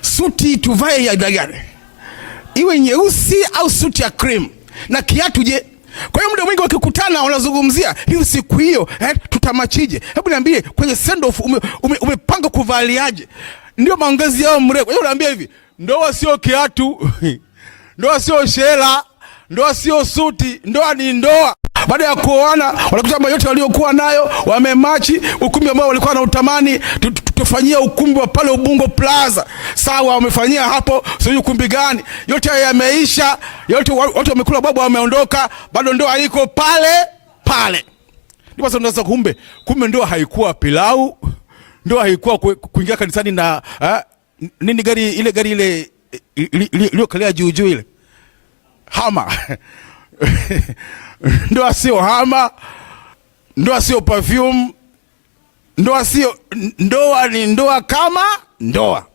suti tuvae ya aina gani? Iwe nyeusi au suti ya cream? Na kiatu je? Kwa hiyo muda mwingi wakikutana wanazungumzia hiyo siku hiyo, tutamachije? Hebu niambie, kwenye send off umepanga kuvaliaje? Ndio maongezi yao mrefu. Hiyo unaambia hivi, ndoa sio kiatu, ndoa sio shela, ndoa sio suti, ndoa ni ndoa. Baada ya kuoana wanakuta mambo yote waliokuwa nayo wamemachi. Ukumbi ambao walikuwa na utamani tufanyia ukumbi wa pale Ubungo Plaza, sawa, wamefanyia hapo, sio ukumbi gani? Yote haya yameisha, yote watu wamekula babu, wameondoka, bado ndoa iko pale pale. Ndipo sasa unaweza kumbe ndoa haikuwa pilau, ndoa haikuwa kuingia kanisani na nini, gari ile iliyokalia juu ile hama ndoa sio hama, ndoa sio perfume, ndoa ni ndoa kama ndoa.